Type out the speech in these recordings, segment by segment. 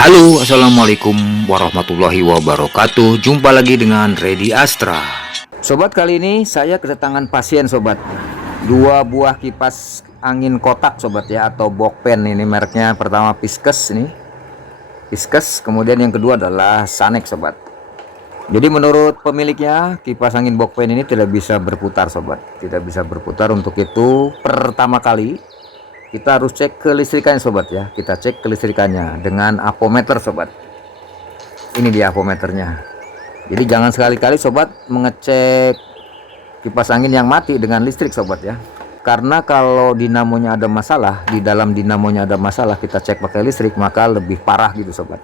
Halo, assalamualaikum warahmatullahi wabarakatuh. Jumpa lagi dengan Redi Astra. Sobat, kali ini saya kedatangan pasien sobat. Dua buah kipas angin kotak sobat ya, atau Bokpen. Ini mereknya pertama Fiskes nih. Fiskes, kemudian yang kedua adalah Sanex sobat. Jadi menurut pemiliknya, kipas angin Bokpen ini tidak bisa berputar sobat. Tidak bisa berputar. Untuk itu pertama kali kita harus cek kelistrikannya sobat ya. Kita cek kelistrikannya dengan apometer sobat. Ini dia apometernya. Jadi jangan sekali-kali sobat mengecek kipas angin yang mati dengan listrik sobat ya. Karena kalau dinamonya ada masalah, di dalam dinamonya ada masalah, kita cek pakai listrik, maka lebih parah gitu sobat.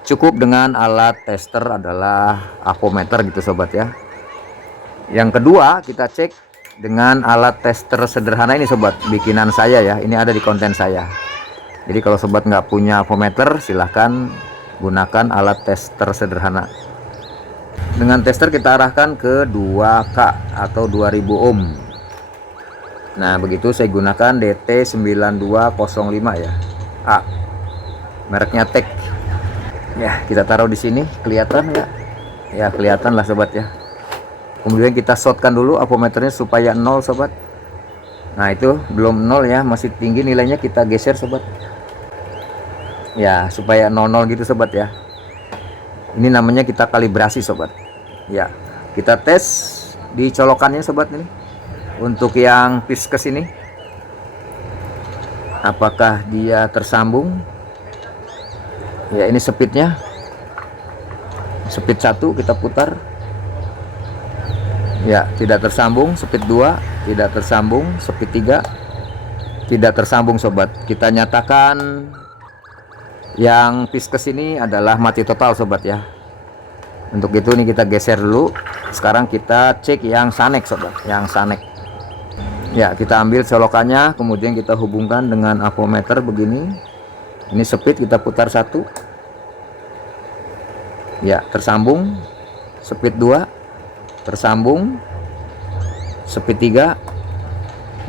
Cukup dengan alat tester adalah apometer gitu sobat ya. Yang kedua, kita cek dengan alat tester sederhana ini sobat, bikinan saya ya. Ini ada di konten saya. Jadi kalau sobat nggak punya apometer, silahkan gunakan alat tester sederhana. Dengan tester kita arahkan ke 2K atau 2000 ohm. Nah begitu, saya gunakan DT9205 ya, A, mereknya Tek ya. Kita taruh di sini, kelihatan ya? Ya kelihatan lah sobat ya. Kemudian kita shotkan dulu apometernya supaya 0 sobat. Nah itu belum 0 ya, masih tinggi nilainya, kita geser sobat ya, supaya 00 gitu sobat ya. Ini namanya kita kalibrasi sobat ya. Kita tes di colokannya sobat. Ini untuk yang Fiskes ini, apakah dia tersambung ya. Ini speednya, speed 1 kita putar ya, tidak tersambung. Speed 2 tidak tersambung. Speed 3 tidak tersambung sobat. Kita nyatakan yang Fiskes ini adalah mati total sobat ya. Untuk itu nih kita geser dulu. Sekarang kita cek yang Sanex sobat, yang Sanex ya. Kita ambil colokannya, kemudian kita hubungkan dengan apometer begini. Ini speed, kita putar 1 ya, tersambung. Speed 2 tersambung. Speed 3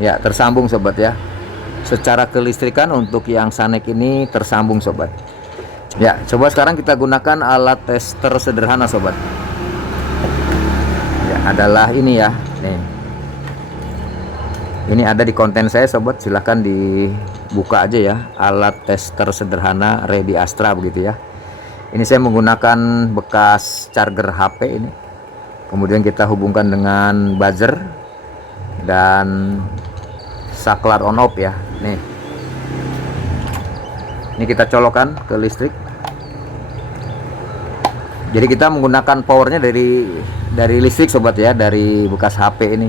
ya, tersambung sobat ya. Secara kelistrikan untuk yang Sanex ini tersambung sobat ya. Coba sekarang kita gunakan alat tester sederhana sobat ya, adalah ini ya. Nih, ini ada di konten saya sobat, silahkan dibuka aja ya. Alat tester sederhana Redi Astra begitu ya. Ini saya menggunakan bekas charger HP ini. Kemudian kita hubungkan dengan buzzer dan saklar on off ya. Nih, ini kita colokan ke listrik. Jadi kita menggunakan powernya dari listrik sobat ya, dari bekas HP ini.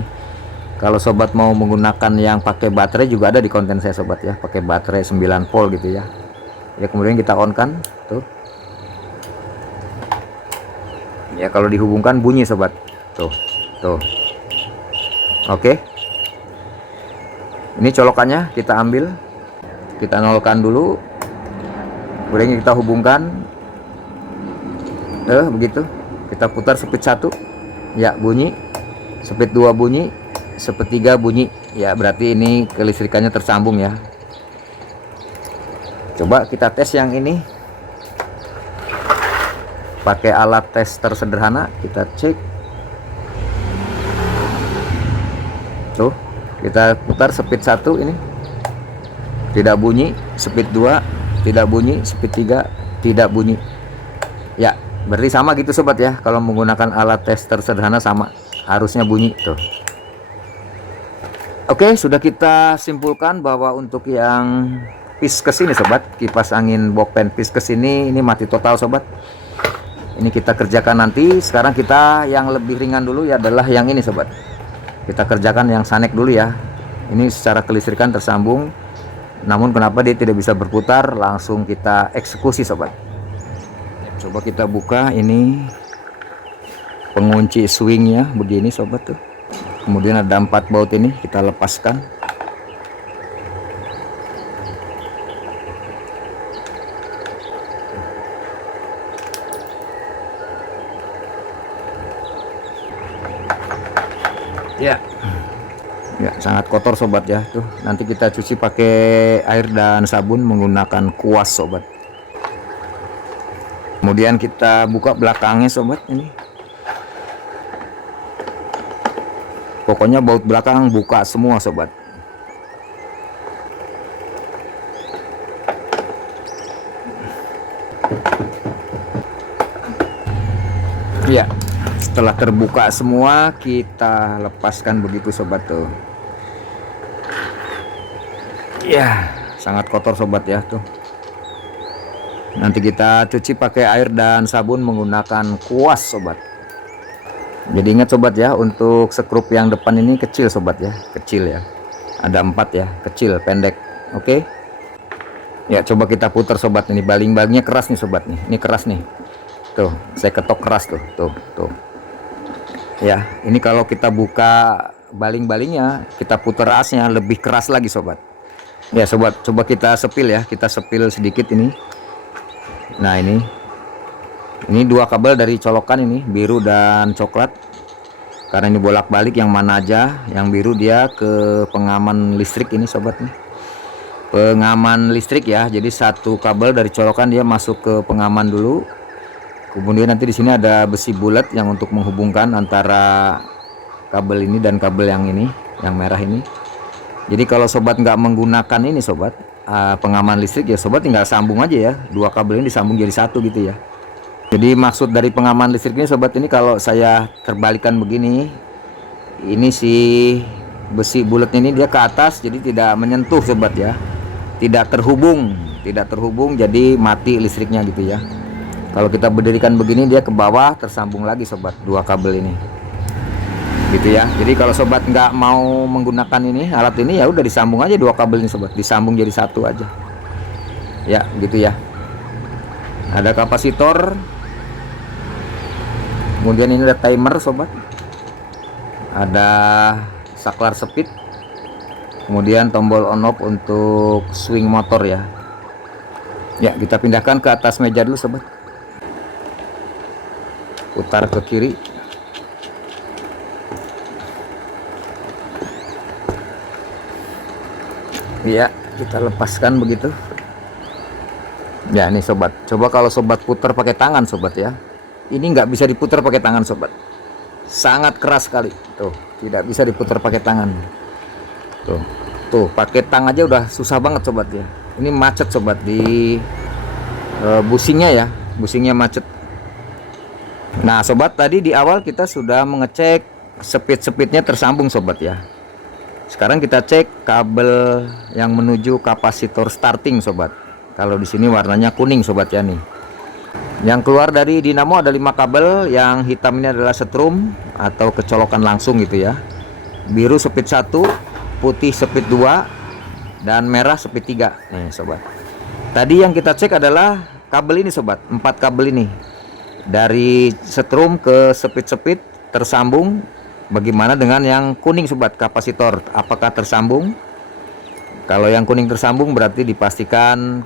Kalau sobat mau menggunakan yang pakai baterai juga ada di konten saya sobat ya, pakai baterai 9 volt gitu ya. Ya kemudian kita on kan tuh ya. Kalau dihubungkan bunyi sobat, tuh oke. Ini colokannya kita ambil, kita nolkan dulu, kemudian kita hubungkan begitu. Kita putar speed 1 ya, bunyi. Speed 2 bunyi. Speed 3 bunyi ya, berarti ini kelistrikannya tersambung ya. Coba kita tes yang ini pakai alat tester sederhana. Kita cek tuh, kita putar speed 1 ini tidak bunyi. Speed 2 tidak bunyi. Speed 3 tidak bunyi ya. Berarti sama gitu sobat ya, kalau menggunakan alat tester sederhana sama, harusnya bunyi tuh. Oke, sudah kita simpulkan bahwa untuk yang Fiskes ini sobat, kipas angin Bokpen Fiskes ini mati total sobat. Ini kita kerjakan nanti. Sekarang kita yang lebih ringan dulu ya, adalah yang ini sobat. Kita kerjakan yang Sanex dulu ya. Ini secara kelistrikan tersambung, namun kenapa dia tidak bisa berputar, langsung kita eksekusi sobat. Coba kita buka ini pengunci swingnya begini sobat tuh. Kemudian ada 4 baut ini, kita lepaskan. Ya, ya sangat kotor sobat ya. Tuh nanti kita cuci pakai air dan sabun menggunakan kuas sobat. Kemudian kita buka belakangnya sobat ini. Pokoknya baut belakang buka semua sobat. Ya, setelah terbuka semua kita lepaskan begitu sobat tuh. Ya, sangat kotor sobat ya tuh. Nanti kita cuci pakai air dan sabun menggunakan kuas sobat. Jadi ingat sobat ya, untuk skrup yang depan ini kecil sobat ya, kecil ya. Ada 4 ya, kecil, pendek. Oke. Ya, coba kita putar sobat, ini baling-balingnya keras nih sobat nih. Ini keras nih. Tuh, saya ketok keras tuh, tuh. Ya, ini kalau kita buka baling-balingnya, kita putar asnya lebih keras lagi sobat. Ya sobat, coba kita sepil ya, kita sepil sedikit ini. Nah ini 2 kabel dari colokan ini, biru dan coklat. Karena ini bolak-balik yang mana aja, yang biru dia ke pengaman listrik ini sobat nih. Pengaman listrik ya, jadi 1 kabel dari colokan dia masuk ke pengaman dulu. Kemudian nanti di sini ada besi bulat yang untuk menghubungkan antara kabel ini dan kabel yang ini, yang merah ini. Jadi kalau sobat nggak menggunakan ini sobat, pengaman listrik ya sobat tinggal sambung aja ya, 2 kabel ini disambung jadi 1 gitu ya. Jadi maksud dari pengaman listrik ini sobat, ini kalau saya terbalikan begini, ini si besi bulat ini dia ke atas, jadi tidak menyentuh sobat ya, tidak terhubung, jadi mati listriknya gitu ya. Kalau kita berdirikan begini dia ke bawah, tersambung lagi sobat 2 kabel ini gitu ya. Jadi kalau sobat nggak mau menggunakan ini, alat ini, ya udah disambung aja 2 kabel ini sobat, disambung jadi 1 aja ya gitu ya. Ada kapasitor, kemudian ini ada timer sobat, ada saklar speed, kemudian tombol on off untuk swing motor ya. Ya, kita pindahkan ke atas meja dulu sobat, putar ke kiri. Ya, kita lepaskan begitu. Ya nih sobat, coba kalau sobat putar pakai tangan sobat ya, ini nggak bisa diputar pakai tangan sobat, sangat keras sekali tuh, tidak bisa diputar pakai tangan. Tuh pakai tang aja udah susah banget sobat ya. Ini macet sobat di busingnya ya, busingnya macet. Nah sobat, tadi di awal kita sudah mengecek speednya tersambung sobat ya. Sekarang kita cek kabel yang menuju kapasitor starting sobat. Kalau di sini warnanya kuning sobat ya nih. Yang keluar dari dinamo ada 5 kabel, yang hitam ini adalah setrum atau kecolokan langsung gitu ya. Biru speed 1, putih speed 2, dan merah speed 3. Nih sobat. Tadi yang kita cek adalah kabel ini sobat, 4 kabel ini. Dari setrum ke speed tersambung. Bagaimana dengan yang kuning sobat, kapasitor, apakah tersambung? Kalau yang kuning tersambung berarti dipastikan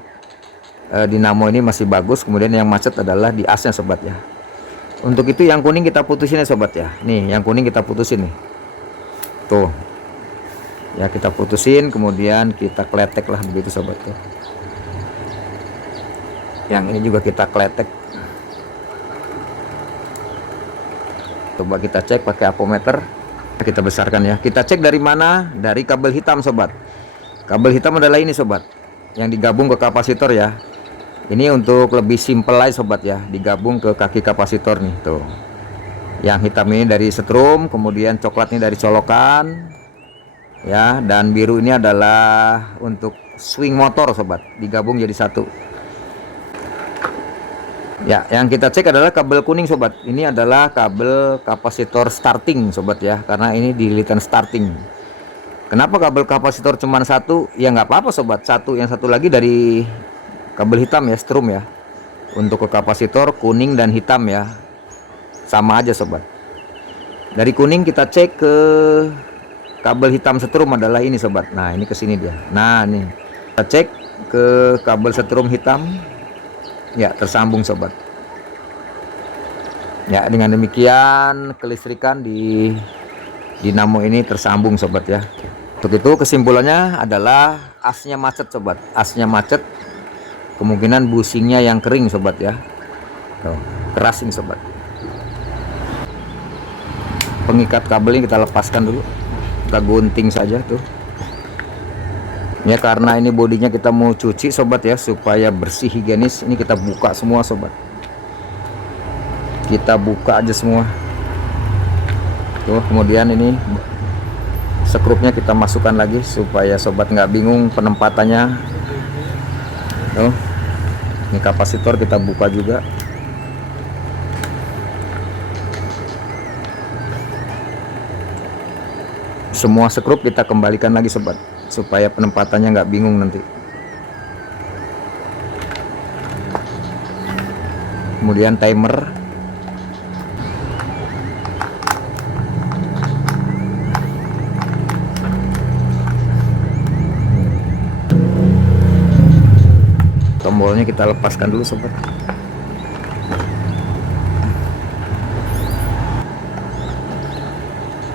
dinamo ini masih bagus. Kemudian yang macet adalah di asnya sobat ya. Untuk itu yang kuning kita putusin ya sobat ya. Nih yang kuning kita putusin nih, tuh ya, kita putusin, kemudian kita kletek lah begitu sobat ya. Yang ini juga kita kletek. Coba kita cek pakai apometer, kita besarkan ya. Kita cek dari mana? Dari kabel hitam sobat. Kabel hitam adalah ini sobat, yang digabung ke kapasitor ya. Ini untuk lebih simple aja sobat ya, digabung ke kaki kapasitor nih tuh. Yang hitam ini dari setrum, kemudian coklat ini dari colokan ya, dan biru ini adalah untuk swing motor sobat, digabung jadi 1. Ya, yang kita cek adalah kabel kuning sobat. Ini adalah kabel kapasitor starting sobat ya, karena ini dilitan starting. Kenapa kabel kapasitor cuma 1? Ya nggak apa-apa sobat, yang satu lagi dari kabel hitam ya, strum ya. Untuk ke kapasitor kuning dan hitam ya, sama aja sobat. Dari kuning kita cek ke kabel hitam setrum adalah ini sobat. Nah ini kesini dia. Nah nih kita cek ke kabel setrum hitam. Ya, tersambung sobat. Ya, dengan demikian kelistrikan di dinamo ini tersambung sobat ya. Untuk itu kesimpulannya adalah asnya macet sobat. Asnya macet, kemungkinan busingnya yang kering sobat ya. Tuh, keras ini sobat. Pengikat kabelnya kita lepaskan dulu, kita gunting saja tuh ya, karena ini bodinya kita mau cuci sobat ya, supaya bersih higienis. Ini kita buka semua sobat, kita buka aja semua tuh. Kemudian ini skrupnya kita masukkan lagi supaya sobat nggak bingung penempatannya tuh. Ini kapasitor kita buka juga. Semua skrup kita kembalikan lagi sobat, supaya penempatannya nggak bingung nanti. Kemudian timer, tombolnya kita lepaskan dulu sobat.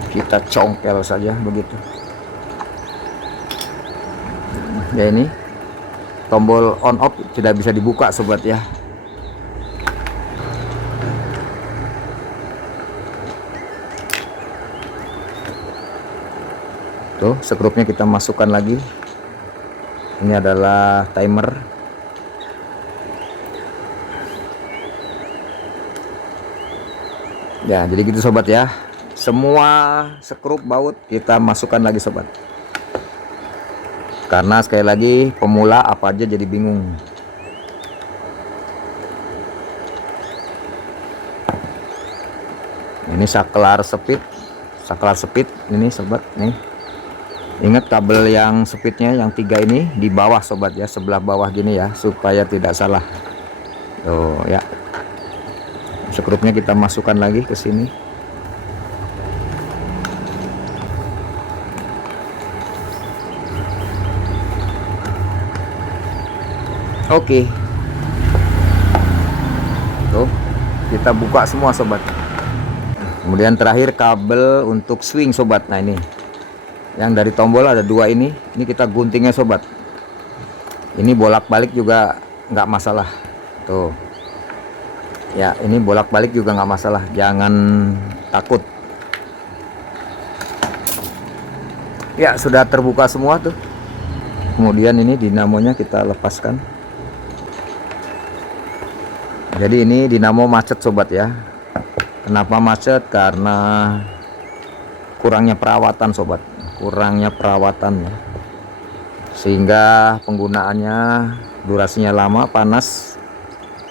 Kita congkel saja begitu ya. Ini tombol on off tidak bisa dibuka sobat ya. Tuh, skrupnya kita masukkan lagi. Ini adalah timer. Ya, jadi gitu sobat ya. Semua skrup baut kita masukkan lagi sobat. Karena sekali lagi pemula apa aja jadi bingung. Ini saklar speed ini sobat nih. Ingat kabel yang speednya yang 3 ini di bawah sobat ya, sebelah bawah gini ya, supaya tidak salah. Tuh ya. Skrupnya kita masukkan lagi ke sini. Oke. Tuh, kita buka semua sobat. Kemudian terakhir kabel untuk swing sobat. Nah ini yang dari tombol ada 2 ini kita guntingnya sobat. Ini bolak-balik juga nggak masalah tuh ya, ini bolak-balik juga nggak masalah, jangan takut ya. Sudah terbuka semua tuh. Kemudian ini dinamonya kita lepaskan. Jadi ini dinamo macet sobat ya. Kenapa macet? Karena kurangnya perawatan sobat, kurangnya perawatan ya, sehingga penggunaannya durasinya lama, panas,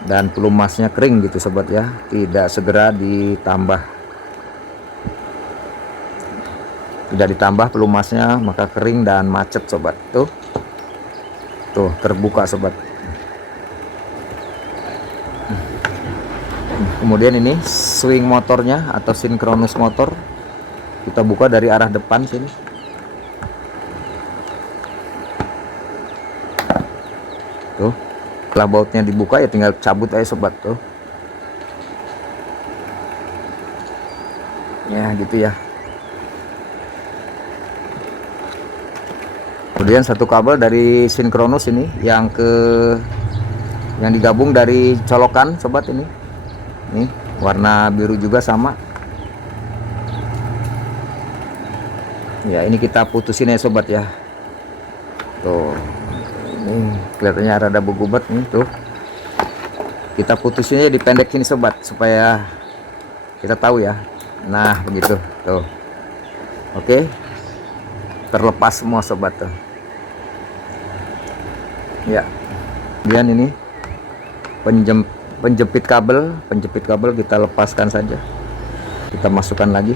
dan pelumasnya kering gitu sobat ya, tidak segera ditambah. Tidak ditambah pelumasnya maka kering dan macet sobat. Tuh terbuka sobat. Kemudian ini swing motornya atau sinkronus motor kita buka dari arah depan sini. Tuh, setelah bautnya dibuka ya tinggal cabut aja sobat tuh. Ya gitu ya. Kemudian satu kabel dari sinkronus ini yang digabung dari colokan sobat ini. Nih, warna biru juga sama. Ya, ini kita putusin ya sobat ya. Tuh. Ini kelihatannya rada bergubat nih tuh. Kita putusinnya dipendek sini sobat supaya kita tahu ya. Nah, begitu. Tuh. Oke. Terlepas semua sobat tuh. Ya. Kemudian ini penjepit kabel kita lepaskan saja. Kita masukkan lagi.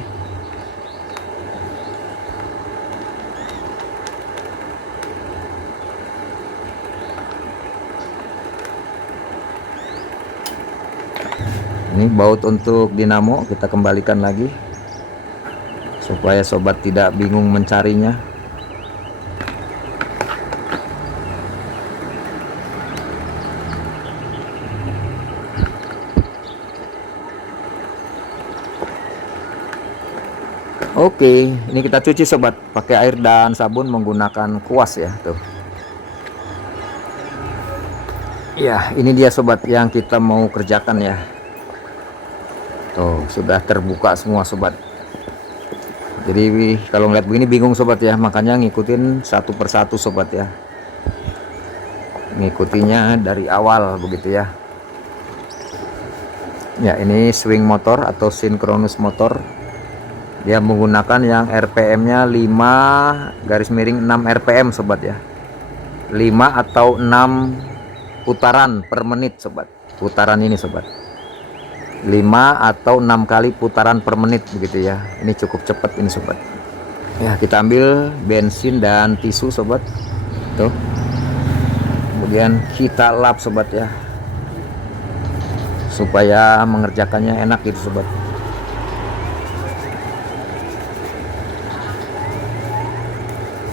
Ini baut untuk dinamo kita kembalikan lagi supaya sobat tidak bingung mencarinya. Oke, ini kita cuci sobat pakai air dan sabun menggunakan kuas ya tuh. Ya, ini dia sobat yang kita mau kerjakan ya. Tuh, sudah terbuka semua sobat. Jadi kalau ngeliat begini bingung sobat ya, makanya ngikutin satu persatu sobat ya. Ngikutinya dari awal begitu ya. Ya, ini swing motor atau synchronous motor. Dia menggunakan yang RPM-nya 5 / 6 RPM sobat ya. 5 atau 6 putaran per menit sobat. Putaran ini sobat. 5 atau 6 kali putaran per menit begitu ya. Ini cukup cepat ini sobat. Ya, kita ambil bensin dan tisu sobat. Tuh. Kemudian kita lap sobat ya. Supaya mengerjakannya enak gitu sobat.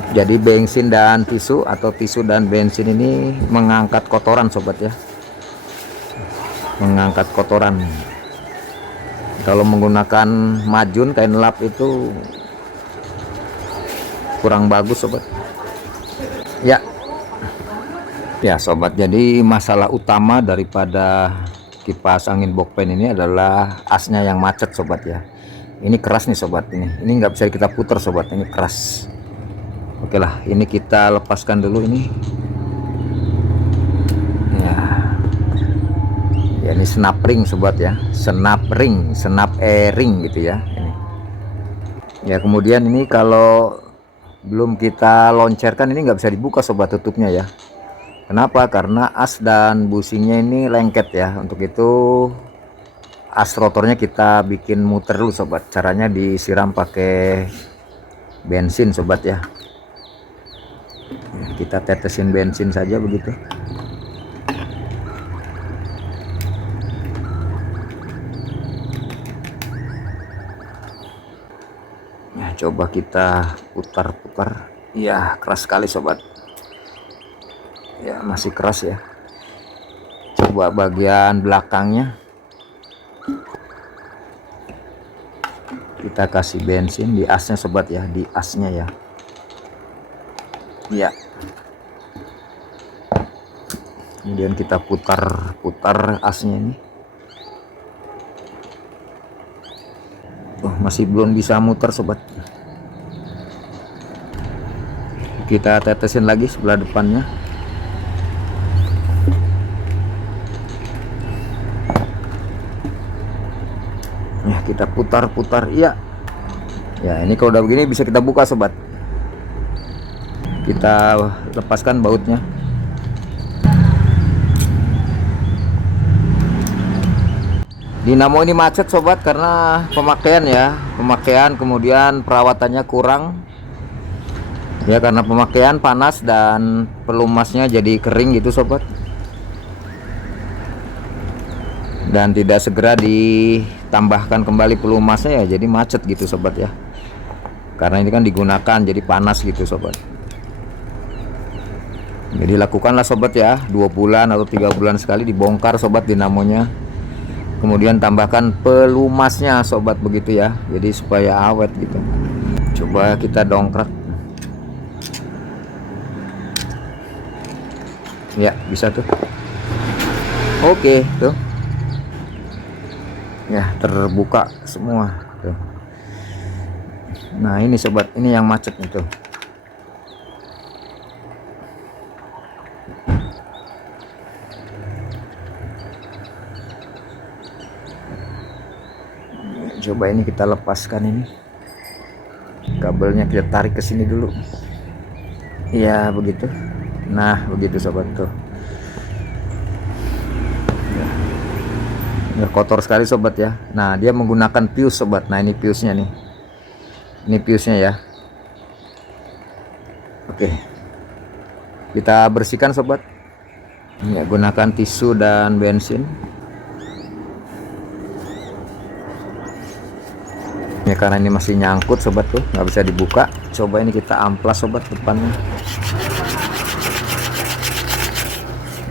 Jadi bensin dan tisu atau tisu dan bensin ini mengangkat kotoran sobat ya. Mengangkat kotoran. Kalau menggunakan majun kain lap itu kurang bagus sobat. Ya. Ya sobat, jadi masalah utama daripada kipas angin Bokpen ini adalah asnya yang macet sobat ya. Ini keras nih sobat, ini nggak bisa kita putar sobat, ini keras. Oke lah, ini kita lepaskan dulu ini. Ya, ini snap ring sobat ya, snap ring, snap ring gitu ya. Ini. Ya kemudian ini kalau belum kita loncerkan ini nggak bisa dibuka sobat tutupnya ya. Kenapa? Karena as dan businya ini lengket ya. Untuk itu as rotornya kita bikin muter dulu sobat. Caranya disiram pakai bensin sobat ya. Kita tetesin bensin saja begitu. Ya, coba kita putar-putar. Ya, keras sekali sobat. Ya, masih keras ya. Coba bagian belakangnya kita kasih bensin di asnya sobat ya, di asnya ya. Ya. Kemudian kita putar-putar asnya ini. Masih belum bisa muter sobat. Kita tetesin lagi sebelah depannya. Ya, kita putar-putar. Iya. Ya, ini kalau udah begini bisa kita buka sobat. Kita lepaskan bautnya. Dinamo ini macet sobat karena pemakaian ya, pemakaian kemudian perawatannya kurang ya, karena pemakaian panas dan pelumasnya jadi kering gitu sobat, dan tidak segera ditambahkan kembali pelumasnya ya, jadi macet gitu sobat ya, karena ini kan digunakan jadi panas gitu sobat. Jadi lakukanlah sobat ya, 2 bulan atau 3 bulan sekali dibongkar sobat dinamonya. Kemudian tambahkan pelumasnya sobat begitu ya, jadi supaya awet gitu. Coba kita dongkrak. Ya, bisa tuh. Oke, tuh. Ya, terbuka semua tuh. Nah, ini sobat, ini yang macet itu. Coba ini kita lepaskan ini. Kabelnya kita tarik ke sini dulu. Iya, begitu. Nah, begitu sobat tuh. Ya, kotor sekali sobat ya. Nah, dia menggunakan fuse sobat. Nah, ini fuse-nya nih. Ini fuse-nya ya. Oke. Kita bersihkan sobat. Ya, gunakan tisu dan bensin. Ya, karena ini masih nyangkut sobat tuh, nggak bisa dibuka. Coba ini kita amplas sobat depannya,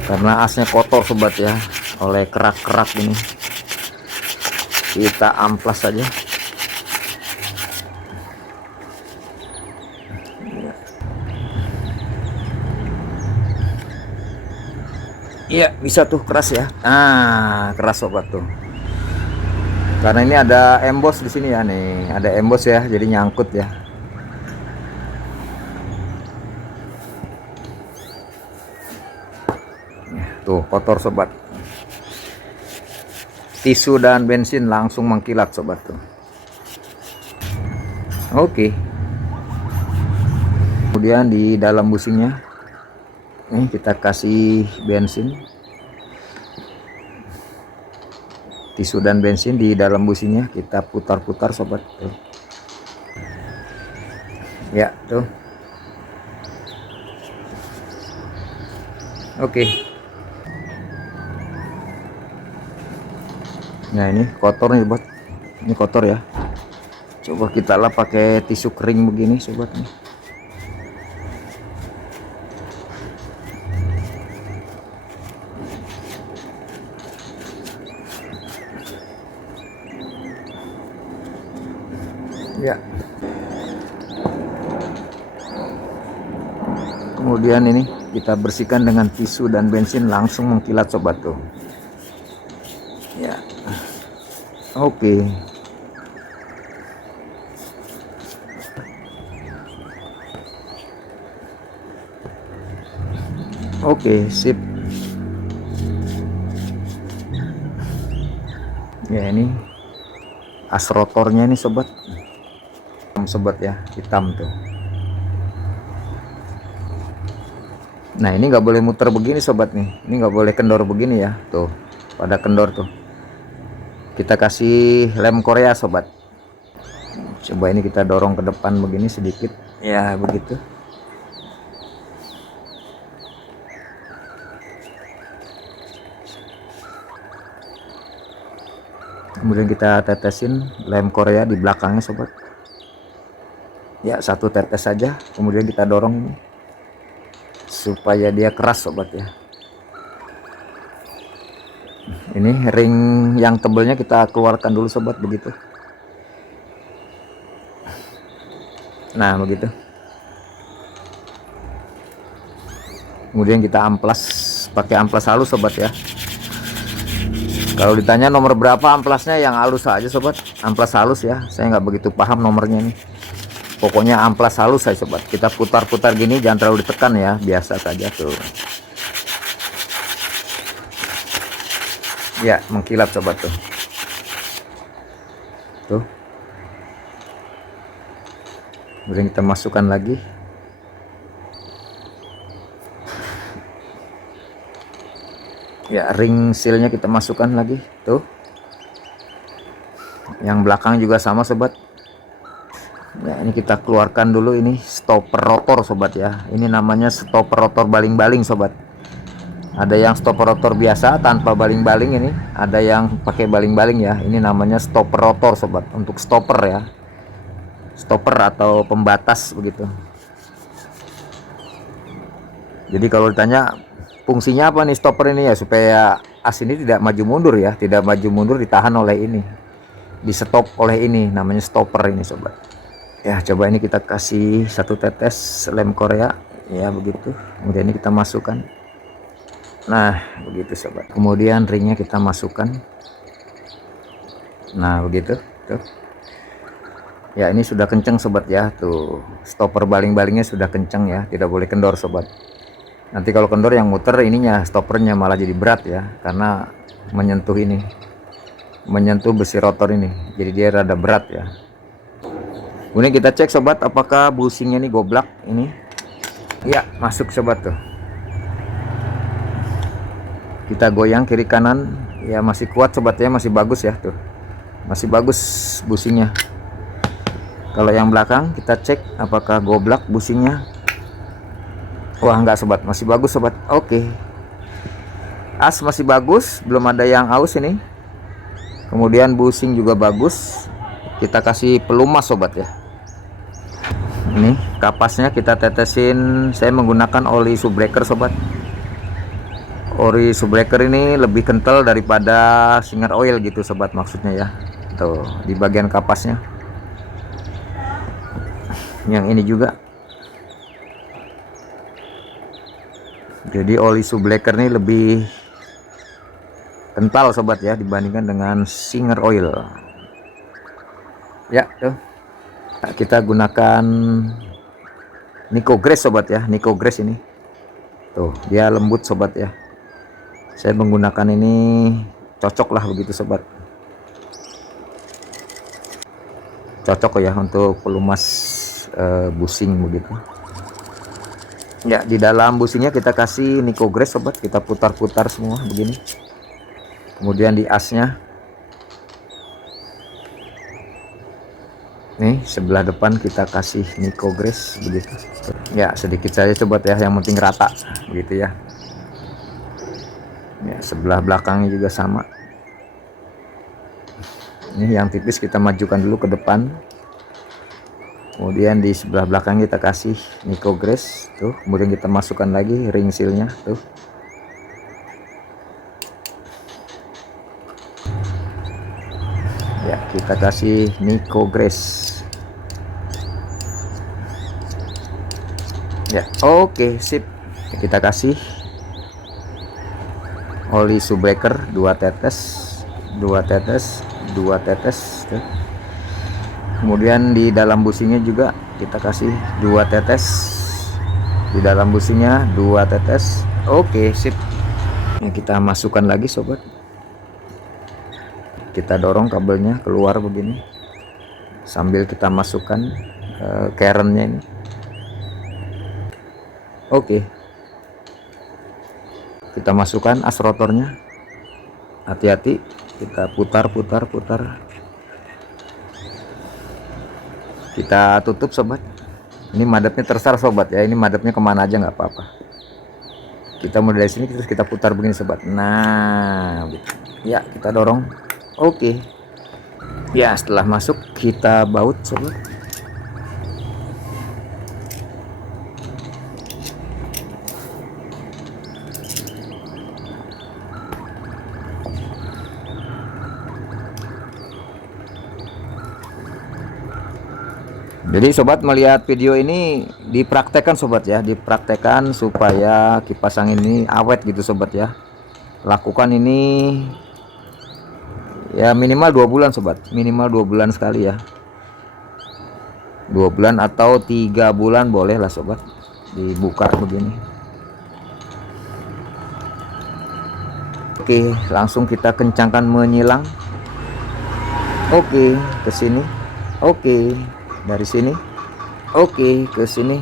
karena asnya kotor sobat ya, oleh kerak-kerak ini. Kita amplas saja. Iya, bisa tuh keras ya. Ah, keras sobat tuh. Karena ini ada emboss di sini ya nih, ada emboss ya, jadi nyangkut ya. Tuh kotor sobat. Tisu dan bensin langsung mengkilat sobat tuh. Oke. Kemudian di dalam businya, nih kita kasih bensin. Tisu dan bensin di dalam businya kita putar-putar sobat tuh. Ya tuh. Oke. Nah ini kotor nih sobat, ini kotor ya. Coba kita lap pakai tisu kering begini sobat nih. Ya. Kemudian ini kita bersihkan dengan tisu dan bensin langsung mengkilat sobat tuh. Ya. Oke. Oke, sip. Ya ini as rotornya nih sobat. Sobat ya, hitam tuh. Nah ini nggak boleh muter begini sobat nih, ini nggak boleh kendor begini ya tuh, pada kendor tuh. Kita kasih lem Korea sobat. Coba ini kita dorong ke depan begini sedikit ya, begitu. Kemudian kita tetesin lem Korea di belakangnya sobat ya, satu tetes saja. Kemudian kita dorong ini supaya dia keras sobat ya. Ini ring yang tebelnya kita keluarkan dulu sobat, begitu. Nah begitu. Kemudian kita amplas pakai amplas halus sobat ya. Kalau ditanya nomor berapa amplasnya, yang halus aja sobat, amplas halus ya. Saya nggak begitu paham nomornya nih. Pokoknya amplas halus saya sobat. Kita putar-putar gini, jangan terlalu ditekan ya, biasa saja tuh. Ya mengkilat sobat tuh. Tuh. Kemudian kita masukkan lagi. Ya ring sealnya kita masukkan lagi tuh. Yang belakang juga sama sobat. Ya ini kita keluarkan dulu ini stopper rotor sobat ya. Ini namanya stopper rotor baling-baling sobat. Ada yang stopper rotor biasa tanpa baling-baling, ini ada yang pakai baling-baling ya. Ini namanya stopper rotor sobat, untuk stopper ya, stopper atau pembatas begitu. Jadi kalau ditanya fungsinya apa nih stopper ini ya, supaya as ini tidak maju mundur ya, tidak maju mundur, ditahan oleh ini, di stop oleh ini, namanya stopper ini sobat ya. Coba ini kita kasih satu tetes lem Korea ya, begitu. Kemudian ini kita masukkan. Nah begitu sobat. Kemudian ringnya kita masukkan. Nah begitu tuh ya. Ini sudah kenceng sobat ya, tuh stopper baling-balingnya sudah kenceng ya, tidak boleh kendor sobat. Nanti kalau kendor yang muter ininya, stoppernya malah jadi berat ya, karena menyentuh ini, menyentuh besi rotor ini, jadi dia rada berat ya. Kemudian kita cek sobat, apakah bushingnya ini goblak ini. Ya masuk sobat tuh. Kita goyang kiri kanan ya, masih kuat sobat ya, masih bagus ya tuh, masih bagus bushingnya. Kalau yang belakang kita cek apakah goblak bushingnya. Wah enggak sobat, masih bagus sobat. Oke, as masih bagus, belum ada yang aus ini. Kemudian bushing juga bagus. Kita kasih pelumas sobat ya. Ini kapasnya kita tetesin, saya menggunakan oli subbreaker sobat. Ori subbreaker ini lebih kental daripada Singer oil gitu sobat, maksudnya ya. Tuh di bagian kapasnya. Yang ini juga. Jadi oli subbreaker ini lebih kental sobat ya dibandingkan dengan Singer Oil. Ya tuh, kita gunakan Nikogress sobat ya. Nikogress ini tuh, dia lembut sobat ya. Saya menggunakan ini cocok lah begitu sobat, cocok ya untuk pelumas busing begitu ya. Di dalam busingnya kita kasih Nikogress sobat, kita putar-putar semua begini. Kemudian di asnya nih sebelah depan kita kasih Nikogress begitu ya, sedikit saja sobat ya, yang penting rata begitu ya. Ya, sebelah belakangnya juga sama. Ini yang tipis kita majukan dulu ke depan, kemudian di sebelah belakang kita kasih Nikogress tuh, kemudian kita masukkan lagi ring sealnya tuh. Ya, kita kasih Nikogress ya. Oke, sip. Kita kasih oli subbreaker 2 tetes, 2 tetes, 2 tetes tuh. Kemudian di dalam businya juga kita kasih 2 tetes, di dalam businya 2 tetes. Oke, sip. Nah, kita masukkan lagi sobat, kita dorong kabelnya keluar begini sambil kita masukkan kerennya ini. Oke, kita masukkan as rotornya, hati-hati, kita putar, kita tutup sobat. Ini madepnya tersar sobat ya, ini madepnya kemana aja nggak apa-apa. Kita mulai dari sini terus kita putar begini sobat. Nah gitu ya, kita dorong. Oke ya, setelah masuk kita baut sobat. Jadi sobat melihat video ini dipraktekkan sobat ya, dipraktekkan supaya kipas angin ini awet gitu sobat ya. Lakukan ini ya minimal 2 bulan sobat, minimal 2 bulan sekali ya, 2 bulan atau 3 bulan boleh lah sobat, dibuka begini. Oke, langsung kita kencangkan menyilang. Oke, ke sini. Oke, dari sini. Oke, ke sini.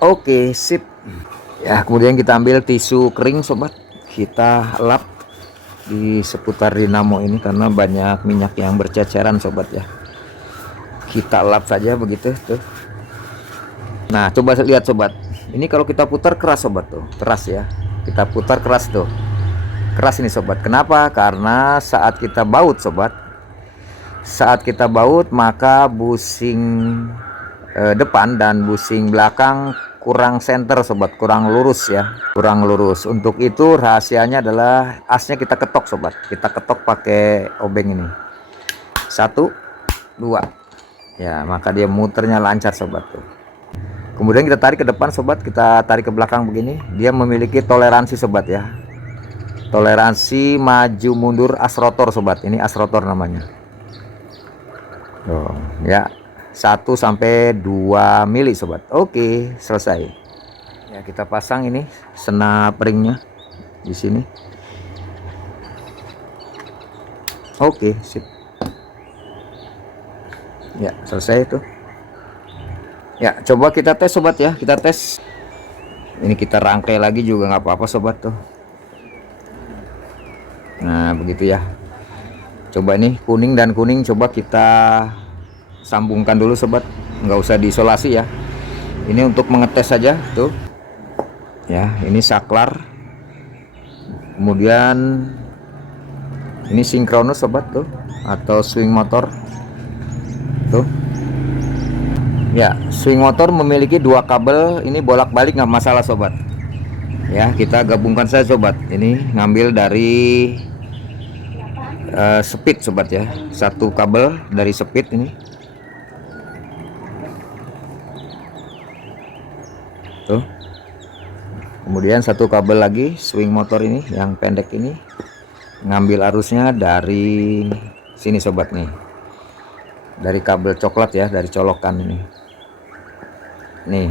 Oke, sip ya. Kemudian kita ambil tisu kering sobat, kita lap di seputar dinamo ini karena banyak minyak yang berceceran sobat ya. Kita lap saja begitu tuh. Nah, coba lihat sobat, ini kalau kita putar keras sobat tuh, keras ya. Kita putar keras tuh, keras ini sobat. Kenapa? Karena saat kita baut sobat, saat kita baut maka busing depan dan busing belakang kurang center sobat, kurang lurus ya, kurang lurus. Untuk itu rahasianya adalah asnya kita ketok sobat, kita ketok pakai obeng ini, 1 2 ya, maka dia muternya lancar sobat tuh. Kemudian kita tarik ke depan sobat, kita tarik ke belakang begini, dia memiliki toleransi sobat ya, toleransi maju mundur as rotor sobat. Ini as rotor namanya. Oh, ya 1 sampai 2 mili sobat. Oke, selesai. Ya, kita pasang ini senap ringnya di sini. Oke, sip. Ya, selesai itu. Ya, coba kita tes sobat ya, kita tes. Ini kita rangkai lagi juga nggak apa-apa sobat tuh. Nah, begitu ya. Coba ini kuning dan kuning, coba kita sambungkan dulu sobat, nggak usah diisolasi ya. Ini untuk mengetes saja tuh ya. Ini saklar, kemudian ini sinkronus sobat tuh, atau swing motor tuh ya. Swing motor memiliki 2 kabel, ini bolak-balik nggak masalah sobat ya. Kita gabungkan saja sobat, ini ngambil dari speed sobat ya, 1 kabel dari speed ini tuh Kemudian satu kabel lagi swing motor ini yang pendek ini ngambil arusnya dari sini sobat nih, dari kabel coklat ya, dari colokan ini nih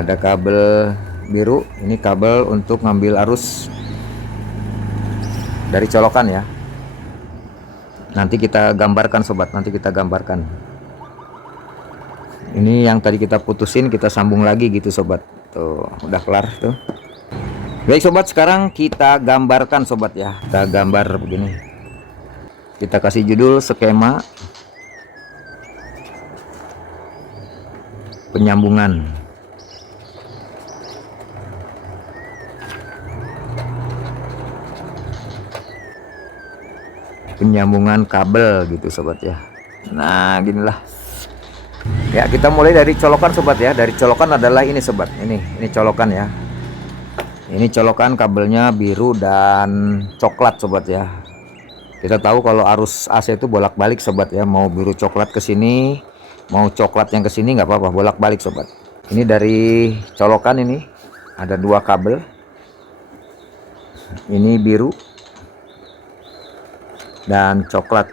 ada kabel biru, ini kabel untuk ngambil arus dari colokan ya. Nanti kita gambarkan sobat, nanti kita gambarkan. Ini yang tadi kita putusin, kita sambung lagi gitu sobat. Tuh udah kelar tuh. Baik sobat, sekarang kita gambarkan sobat ya. Kita gambar begini, kita kasih judul skema penyambungan. Penyambungan kabel gitu sobat ya. Nah ginilah ya, kita mulai dari colokan sobat ya. Dari colokan adalah ini sobat, ini colokan ya. Ini colokan kabelnya biru dan coklat sobat ya. Kita tahu kalau arus AC itu bolak-balik sobat ya, mau biru coklat ke sini, mau coklat yang ke sini nggak apa-apa, bolak-balik sobat. Ini dari colokan ini ada dua kabel, ini biru dan coklat.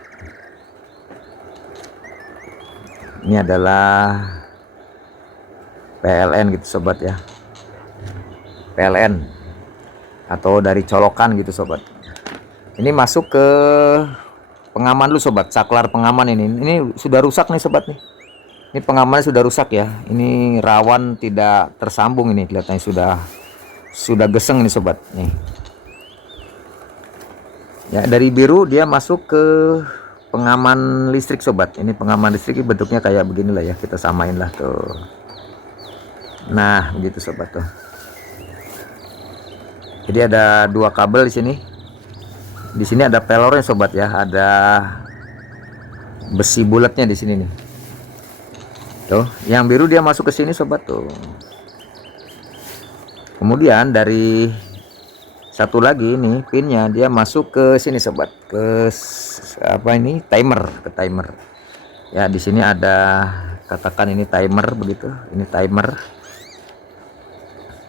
Ini adalah PLN gitu sobat ya, PLN atau dari colokan gitu sobat. Ini masuk ke pengaman dulu sobat, saklar pengaman ini sudah rusak nih sobat nih. Ini pengamannya sudah rusak ya, ini rawan tidak tersambung, ini kelihatannya sudah geseng nih sobat nih. Ya, dari biru dia masuk ke pengaman listrik sobat. Ini pengaman listrik bentuknya kayak beginilah ya, kita samain lah tuh. Nah begitu sobat tuh. Jadi ada dua kabel di sini. Di sini ada pelornya sobat ya, ada besi bulatnya di sini nih. Tuh, yang biru dia masuk ke sini sobat tuh. Kemudian dari satu lagi nih pinnya dia masuk ke sini sobat, ke apa ini, timer, ke timer. Ya di sini ada, katakan ini timer begitu, ini timer.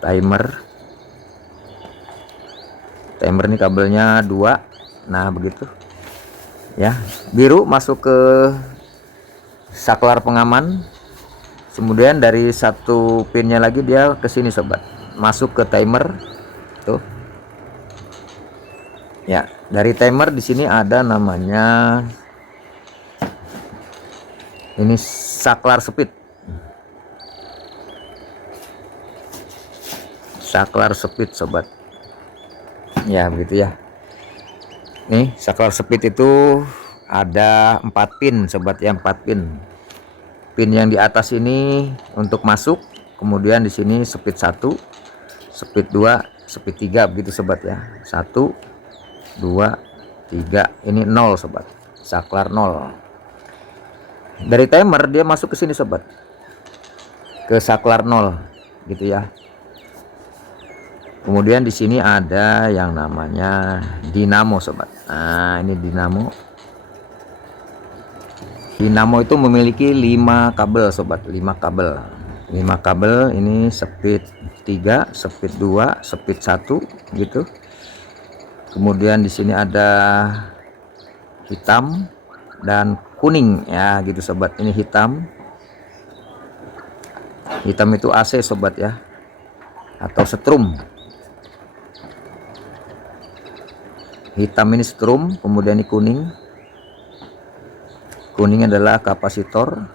Timer ini kabelnya dua. Nah begitu ya, biru masuk ke saklar pengaman. Kemudian dari satu pinnya lagi dia ke sini sobat, masuk ke timer tuh ya. Dari timer di sini ada namanya ini saklar speed, sobat ya, begitu ya. Nih saklar speed itu ada 4 pin sobat ya, 4 pin. Pin yang di atas ini untuk masuk, kemudian di sini speed 1, speed 2, speed 3 begitu sobat ya. 1 2 3, ini 0 sobat, saklar 0. Dari timer dia masuk ke sini sobat, ke saklar 0 gitu ya. Kemudian di sini ada yang namanya dinamo sobat. Nah ini dinamo. Dinamo itu memiliki 5 kabel sobat, 5 kabel. 5 kabel ini speed 3, speed 2, speed 1 gitu. Kemudian di sini ada hitam dan kuning ya gitu sobat. Ini hitam. Hitam itu AC sobat ya, atau setrum. Hitam ini setrum, kemudian ini kuning. Kuning adalah kapasitor.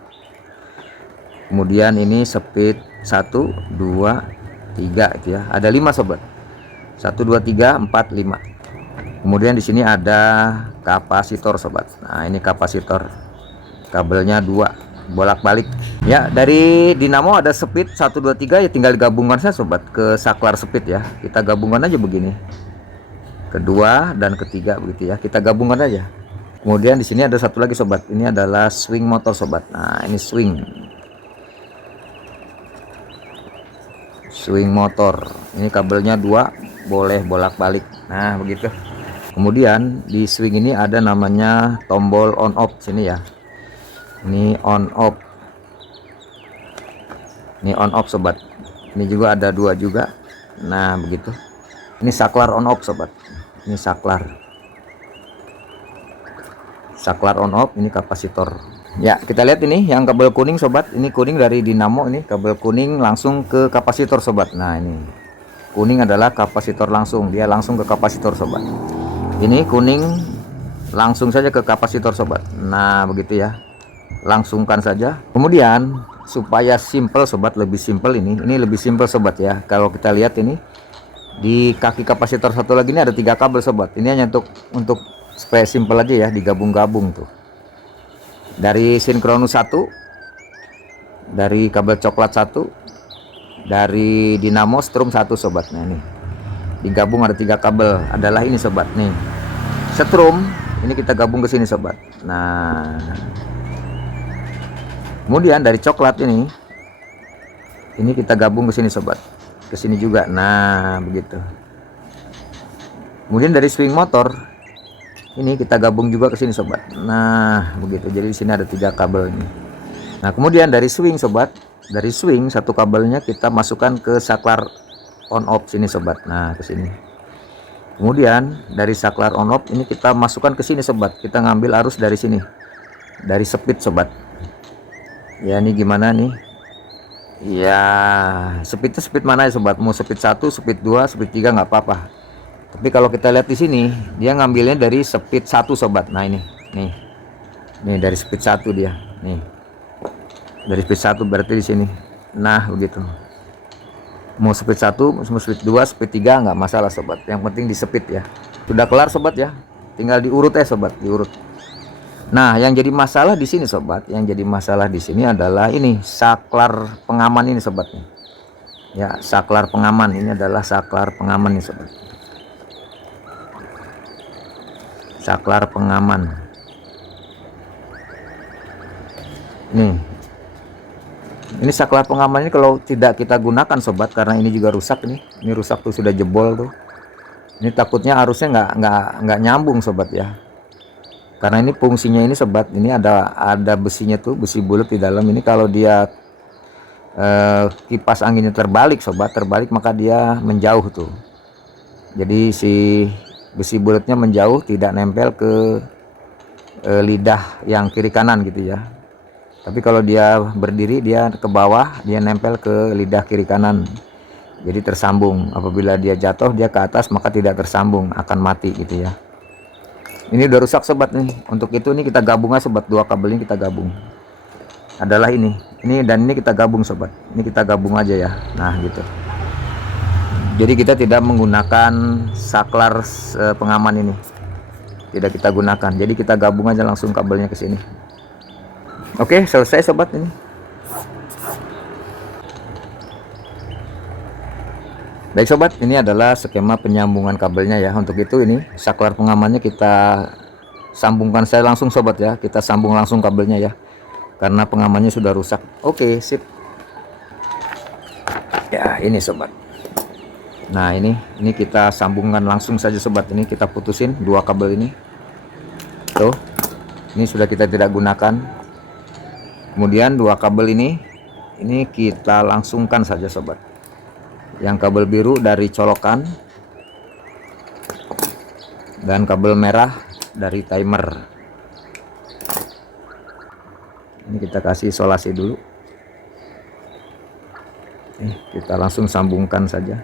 Kemudian ini speed 1 2 3 itu ya. Ada 5 sobat. 1 2 3 4 5. Kemudian di sini ada kapasitor sobat. Nah, ini kapasitor. Kabelnya 2 bolak-balik. Ya, dari dinamo ada speed 1 2 3 ya, tinggal digabungkan saja sobat ke saklar speed ya. Kita gabungkan aja begini. Kedua dan ketiga begitu ya. Kita gabungkan aja. Kemudian di sini ada satu lagi sobat. Ini adalah swing motor sobat. Nah, ini swing motor. Ini kabelnya 2, boleh bolak-balik. Nah, begitu. Kemudian di swing ini ada namanya tombol on off sini ya. Ini on off. Ini on off sobat. Ini juga ada dua juga. Nah begitu. Ini saklar on off sobat. Ini saklar on off. Ini kapasitor. Ya kita lihat ini yang kabel kuning sobat. Ini kuning dari dinamo, ini kabel kuning langsung ke kapasitor sobat. Nah ini kuning adalah kapasitor langsung, dia langsung ke kapasitor sobat. Ini kuning langsung saja ke kapasitor sobat. Nah begitu ya, langsungkan saja. Kemudian supaya simple sobat, lebih simple ini lebih simple sobat ya. Kalau kita lihat ini di kaki kapasitor satu lagi ini ada 3 kabel sobat. Ini hanya untuk supaya simple aja ya, digabung-gabung tuh. Dari sinkronus 1, dari kabel coklat 1, dari dinamo strum 1 sobat. Nah ini digabung ada 3 kabel, adalah ini sobat nih. Strum ini kita gabung ke sini sobat. Nah kemudian dari coklat ini kita gabung ke sini sobat, ke sini juga. Nah begitu. Kemudian dari swing motor ini kita gabung juga ke sini sobat. Nah begitu, jadi di sini ada 3 kabel ini. Nah kemudian dari swing sobat, dari swing satu kabelnya kita masukkan ke saklar on off sini sobat. Nah ke sini. Kemudian dari saklar on off ini kita masukkan ke sini sobat. Kita ngambil arus dari sini, dari speed sobat. Ya ini gimana nih? Ya speednya speed mana ya sobat? Mau speed 1, speed 2, speed 3 nggak apa-apa. Tapi kalau kita lihat di sini, dia ngambilnya dari speed 1 sobat. Nah ini, nih dari speed 1 dia, nih dari speed 1 berarti di sini. Nah begitu. Mau speed 1, mau speed 2, speed 3 nggak masalah sobat. Yang penting di speed ya. Sudah kelar sobat ya. Tinggal diurut ya sobat, diurut. Nah yang jadi masalah di sini sobat, yang jadi masalah di sini adalah ini saklar pengaman ini sobat. Ya saklar pengaman ini adalah saklar pengaman nih sobat. Saklar pengaman ini saklar pengaman ini kalau tidak kita gunakan sobat, karena ini juga rusak nih. Ini rusak tuh, sudah jebol tuh. Ini takutnya arusnya nggak nyambung sobat ya, karena ini fungsinya ini sobat, ini ada besinya tuh, besi bulat di dalam ini. Kalau dia kipas anginnya terbalik sobat, terbalik maka dia menjauh tuh. Jadi si besi bulatnya menjauh, tidak nempel ke lidah yang kiri kanan gitu ya. Tapi kalau dia berdiri, dia ke bawah, dia nempel ke lidah kiri kanan, jadi tersambung. Apabila dia jatuh, dia ke atas, maka tidak tersambung, akan mati gitu ya. Ini udah rusak sobat nih. Untuk itu ini kita gabung aja sobat, 2 kabel ini kita gabung. Adalah ini dan ini kita gabung sobat. Ini kita gabung aja ya. Nah gitu. Jadi kita tidak menggunakan saklar pengaman ini, tidak kita gunakan. Jadi kita gabung aja langsung kabelnya ke sini. Oke, selesai sobat ini. Baik sobat, ini adalah skema penyambungan kabelnya ya. Untuk itu ini saklar pengamannya kita sambungkan saya langsung sobat ya. Kita sambung langsung kabelnya ya, karena pengamannya sudah rusak. Oke, sip. Ya ini sobat. Nah ini kita sambungkan langsung saja sobat. Ini kita putusin 2 kabel ini tuh, ini sudah kita tidak gunakan. Kemudian 2 kabel ini kita langsungkan saja sobat. Yang kabel biru dari colokan dan kabel merah dari timer. Ini kita kasih isolasi dulu. Kita langsung sambungkan saja.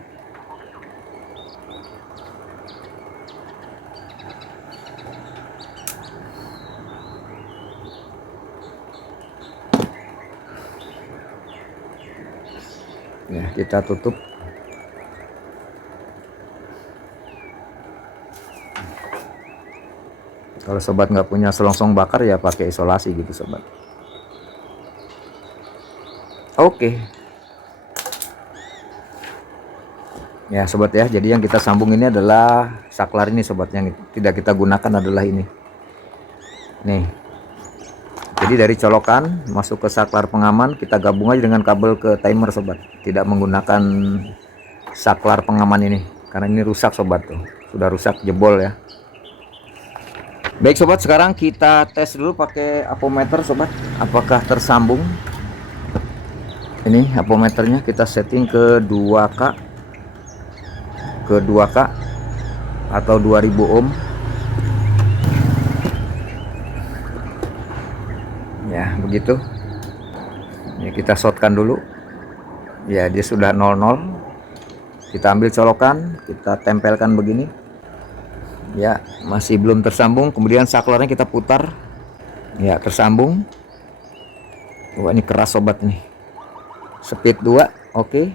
Ya, kita tutup. Kalau sobat nggak punya selongsong bakar ya pakai isolasi gitu sobat. Oke. Ya sobat ya, jadi yang kita sambung ini adalah saklar ini sobat. Yang tidak kita gunakan adalah ini. Nih. Jadi dari colokan masuk ke saklar pengaman, kita gabung aja dengan kabel ke timer sobat. Tidak menggunakan saklar pengaman ini, karena ini rusak sobat tuh. Sudah rusak, jebol ya. Baik sobat, sekarang kita tes dulu pakai apometer sobat, apakah tersambung. Ini ampermeternya kita setting ke 2K atau 2000 ohm ya, begitu ya. Kita shortkan dulu ya, dia sudah 00. Kita ambil colokan, kita tempelkan begini ya, masih belum tersambung. Kemudian saklarnya kita putar ya, tersambung. Wah, ini keras sobat nih. Speed 2 oke,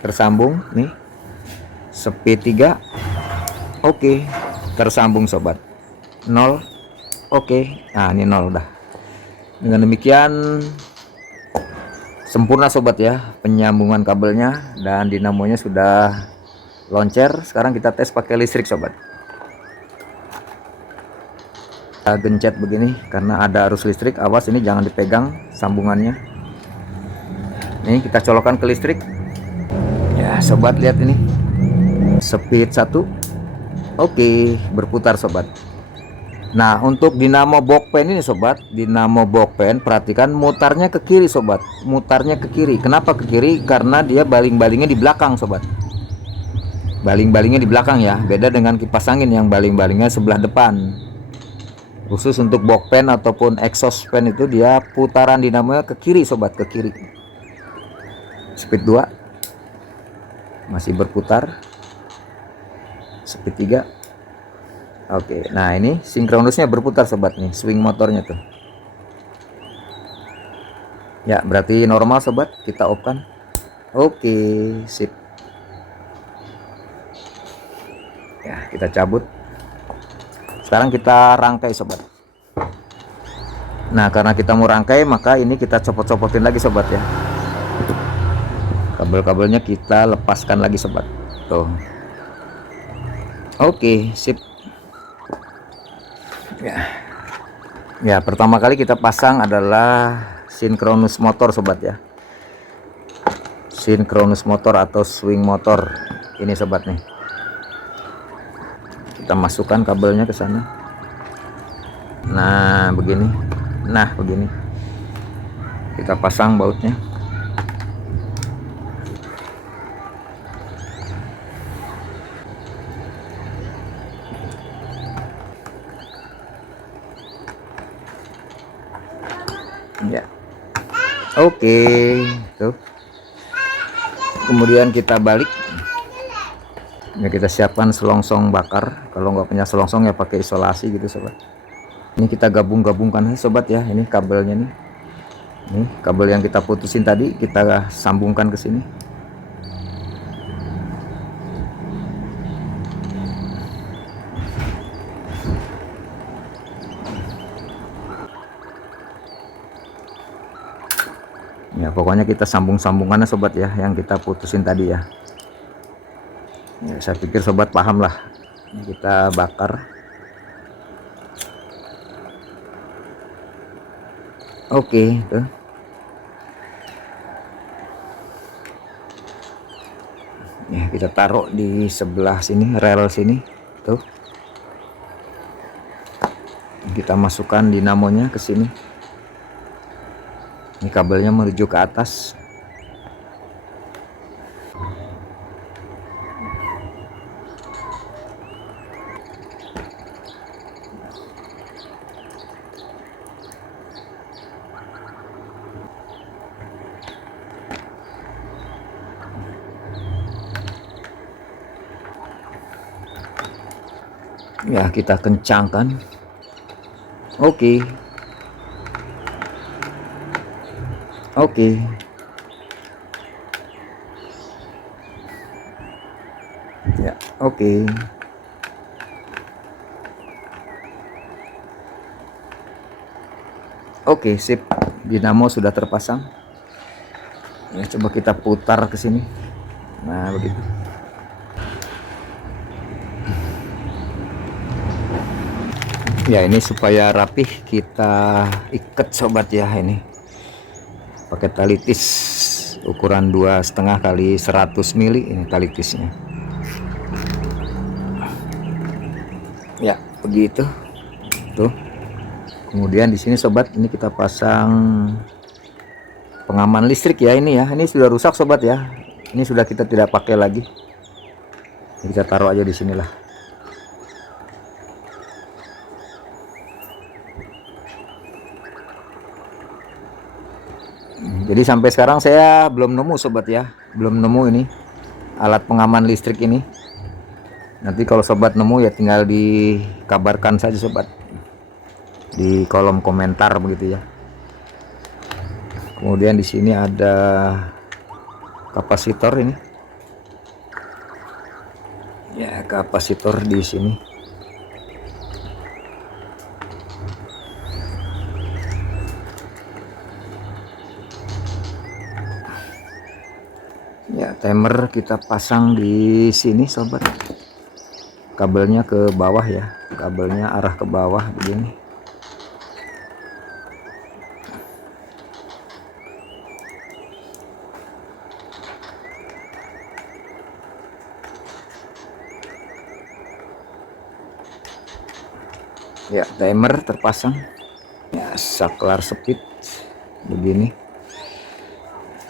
tersambung nih. Speed 3 oke, tersambung sobat. 0 oke. Nah, ini 0 udah. Dengan demikian sempurna sobat ya penyambungan kabelnya, dan dinamonya sudah loncer. Sekarang kita tes pakai listrik sobat. Kita gencet begini karena ada arus listrik. Awas, ini jangan dipegang sambungannya. Ini kita colokan ke listrik ya sobat, lihat ini speed 1 oke, berputar sobat. Nah, untuk dinamo box pen ini sobat, dinamo box pen perhatikan mutarnya ke kiri sobat, mutarnya ke kiri. Kenapa ke kiri? Karena dia baling-balingnya di belakang sobat, baling-balingnya di belakang ya, beda dengan kipas angin yang baling-balingnya sebelah depan. Khusus untuk box pen ataupun exhaust pen itu dia putaran dinamonya ke kiri sobat, ke kiri. Speed 2 masih berputar. Speed 3 oke. Nah, ini sinkronusnya berputar sobat nih, swing motornya tuh ya, berarti normal sobat. Kita off kan. Oke, sip ya, kita cabut. Sekarang kita rangkai sobat. Nah, karena kita mau rangkai, maka ini kita copot-copotin lagi sobat ya. Kabel-kabelnya kita lepaskan lagi sobat tuh. Oke, sip ya. Pertama kali kita pasang adalah sinkronus motor sobat ya, sinkronus motor atau swing motor ini sobat nih. Kita masukkan kabelnya ke sana. Nah, begini. Nah, begini. Kita pasang bautnya. Ya. Oke, tuh. Kemudian kita balik. Ya, kita siapkan selongsong bakar. Kalau nggak punya selongsong ya pakai isolasi gitu sobat. Ini kita gabung-gabungkan sobat ya. Ini kabelnya nih. Ini kabel yang kita putusin tadi kita sambungkan ke sini. Ya, pokoknya kita sambung-sambungannya sobat ya, yang kita putusin tadi ya. Ya, saya pikir sobat paham lah. Kita bakar. Oke, tuh. Ya, kita taruh di sebelah sini, rel sini, tuh. Kita masukkan dinamonya ke sini. Ini kabelnya menuju ke atas. Ya, kita kencangkan. Oke. Oke. Ya, oke. Oke, sip. Dinamo sudah terpasang. Ya, coba kita putar ke sini. Nah, begitu. Ya, ini supaya rapih kita ikat sobat ya, ini pakai tali tis ukuran 2,5 kali 100 mili ini tali tisnya ya, begitu tuh. Kemudian di sini sobat, ini kita pasang pengaman listrik ya ini ya. Ini sudah rusak sobat ya. Ini sudah kita tidak pakai lagi. Kita taruh aja di sinilah. Jadi sampai sekarang saya belum nemu sobat ya, belum nemu ini alat pengaman listrik ini. Nanti kalau sobat nemu ya tinggal dikabarkan saja sobat di kolom komentar begitu ya. Kemudian di sini ada kapasitor ini. Ya, kapasitor di sini. Ya, timer kita pasang di sini sobat. Kabelnya ke bawah ya, kabelnya arah ke bawah begini. Ya, timer terpasang. Ya, saklar speed begini.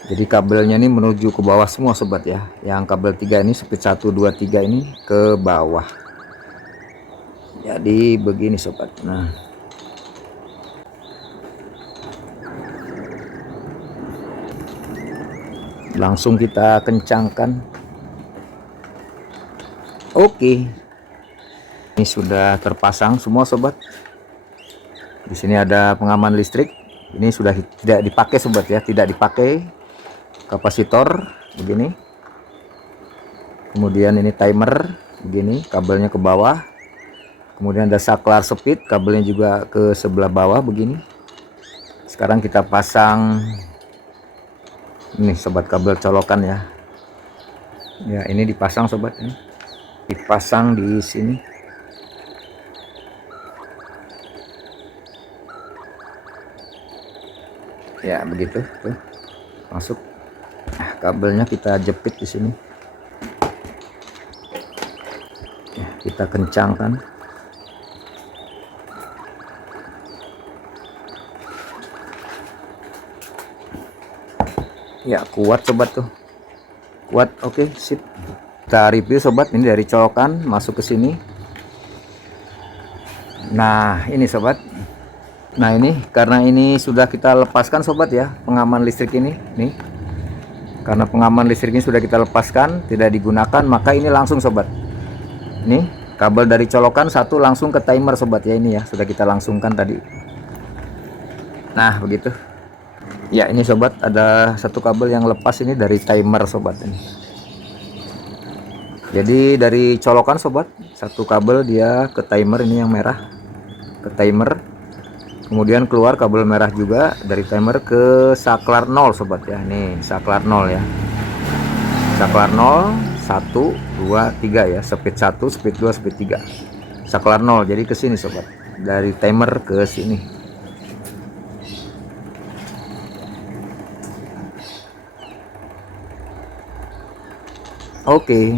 Jadi kabelnya ini menuju ke bawah semua sobat ya. Yang kabel 3 ini speed 1 2 3 ini ke bawah. Jadi begini sobat. Nah, langsung kita kencangkan. Oke. Ini sudah terpasang semua sobat. Di sini ada pengaman listrik. Ini sudah tidak dipakai sobat ya, tidak dipakai. Kapasitor begini, kemudian ini timer begini, kabelnya ke bawah, kemudian ada saklar speed, kabelnya juga ke sebelah bawah begini. Sekarang kita pasang ini sobat, kabel colokan ya. Ya, ini dipasang sobat, ini dipasang di sini. Ya begitu tuh, masuk. Nah, kabelnya kita jepit di sini. Ya, kita kencangkan. Ya, kuat sobat tuh. Kuat, oke, sip. Kita review sobat, ini dari colokan masuk ke sini. Nah, ini sobat. Nah, ini karena ini sudah kita lepaskan sobat ya, pengaman listrik ini, nih. Karena pengaman listrik ini sudah kita lepaskan, tidak digunakan, maka ini langsung sobat. Ini kabel dari colokan satu langsung ke timer sobat ya, ini ya sudah kita langsungkan tadi. Nah begitu. Ya ini sobat, ada satu kabel yang lepas ini dari timer sobat ini. Jadi dari colokan sobat, satu kabel dia ke timer ini yang merah, ke timer. Kemudian keluar kabel merah juga dari timer ke saklar 0 sobat ya. Nih saklar 0 ya. Saklar 0 1 2 3 ya. Speed 1, speed 2, speed 3. Saklar 0. Jadi ke sini sobat. Dari timer ke sini. Oke.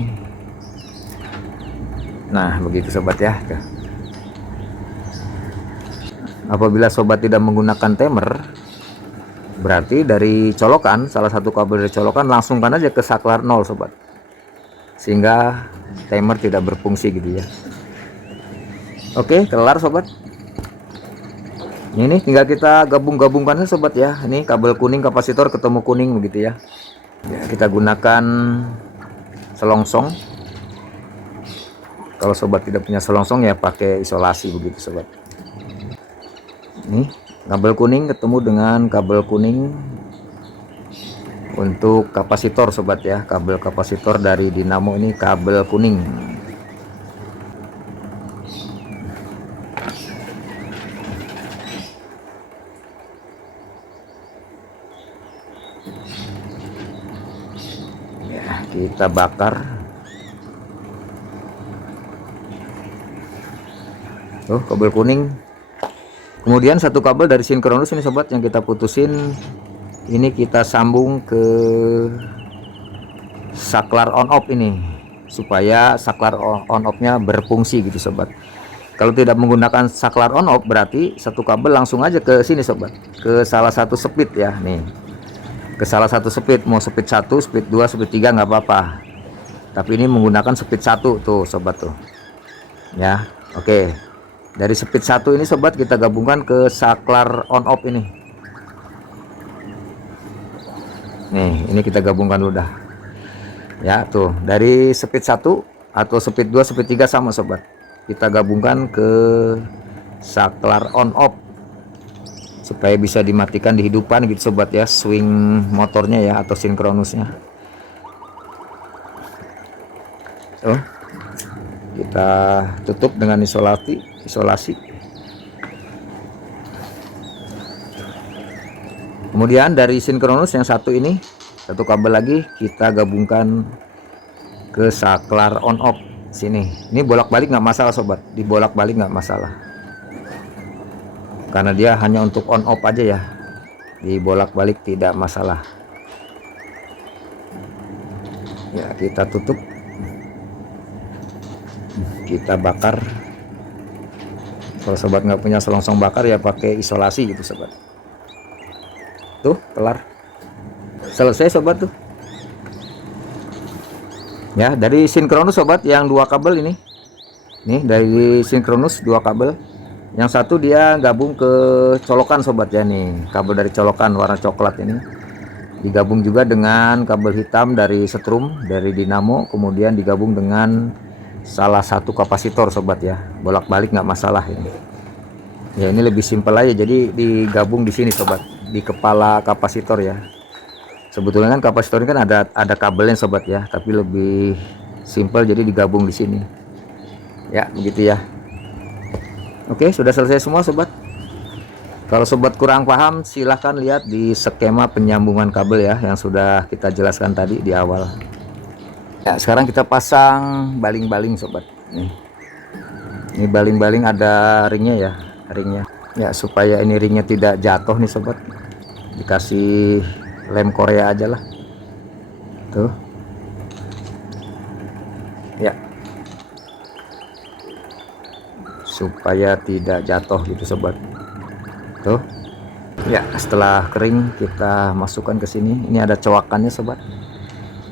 Nah, begitu sobat ya. Apabila sobat tidak menggunakan timer, berarti dari colokan, salah satu kabel dari colokan langsungkan aja ke saklar 0 sobat, sehingga timer tidak berfungsi gitu ya. Oke, kelar sobat. Ini tinggal kita gabung-gabungkan sobat ya. Ini kabel kuning kapasitor ketemu kuning begitu ya. Ya, kita gunakan selongsong. Kalau sobat tidak punya selongsong ya pakai isolasi begitu sobat. Nih kabel kuning ketemu dengan kabel kuning untuk kapasitor sobat ya. Kabel kapasitor dari dinamo ini kabel kuning. Ya, kita bakar. Tuh kabel kuning. Kemudian satu kabel dari sinkronus ini sobat yang kita putusin, ini kita sambung ke saklar on off ini supaya saklar on off nya berfungsi gitu sobat. Kalau tidak menggunakan saklar on off berarti satu kabel langsung aja ke sini sobat, ke salah satu speed ya. Nih ke salah satu speed, mau speed 1, speed 2, speed 3 nggak apa-apa, tapi ini menggunakan speed 1 tuh sobat tuh ya. Oke, dari speed 1 ini sobat kita gabungkan ke saklar on off ini nih, ini kita gabungkan udah ya tuh. Dari speed 1 atau speed 2, speed 3 sama sobat, kita gabungkan ke saklar on off supaya bisa dimatikan di hidupan gitu sobat ya, swing motornya ya atau sinkronusnya. Kita tutup dengan isolasi. Kemudian dari sinkronus yang satu ini, satu kabel lagi kita gabungkan ke saklar on off sini. Ini bolak-balik nggak masalah sobat, dibolak-balik nggak masalah, karena dia hanya untuk on off aja ya, dibolak-balik tidak masalah ya. Kita tutup, kita bakar. Kalau sobat nggak punya selongsong bakar ya pakai isolasi gitu sobat. Tuh kelar, selesai sobat tuh ya. Dari sinkronus sobat yang dua kabel ini nih, dari sinkronus dua kabel, yang satu dia gabung ke colokan sobat ya, nih kabel dari colokan warna coklat ini digabung juga dengan kabel hitam dari setrum dari dinamo, kemudian digabung dengan salah satu kapasitor sobat ya, bolak-balik nggak masalah ini ya. Ini lebih simpel aja, jadi digabung di sini sobat, di kepala kapasitor ya. Sebetulnya kan kapasitor ini kan ada kabelnya sobat ya, tapi lebih simpel jadi digabung di sini ya, begitu ya. Oke, sudah selesai semua sobat. Kalau sobat kurang paham silahkan lihat di skema penyambungan kabel ya yang sudah kita jelaskan tadi di awal ya. Sekarang kita pasang baling-baling sobat nih. Ini baling-baling ada ringnya ya, ringnya ya, supaya ini ringnya tidak jatuh nih sobat, dikasih lem Korea aja lah tuh ya, supaya tidak jatuh gitu sobat tuh ya. Setelah kering kita masukkan ke sini. Ini ada cowakannya sobat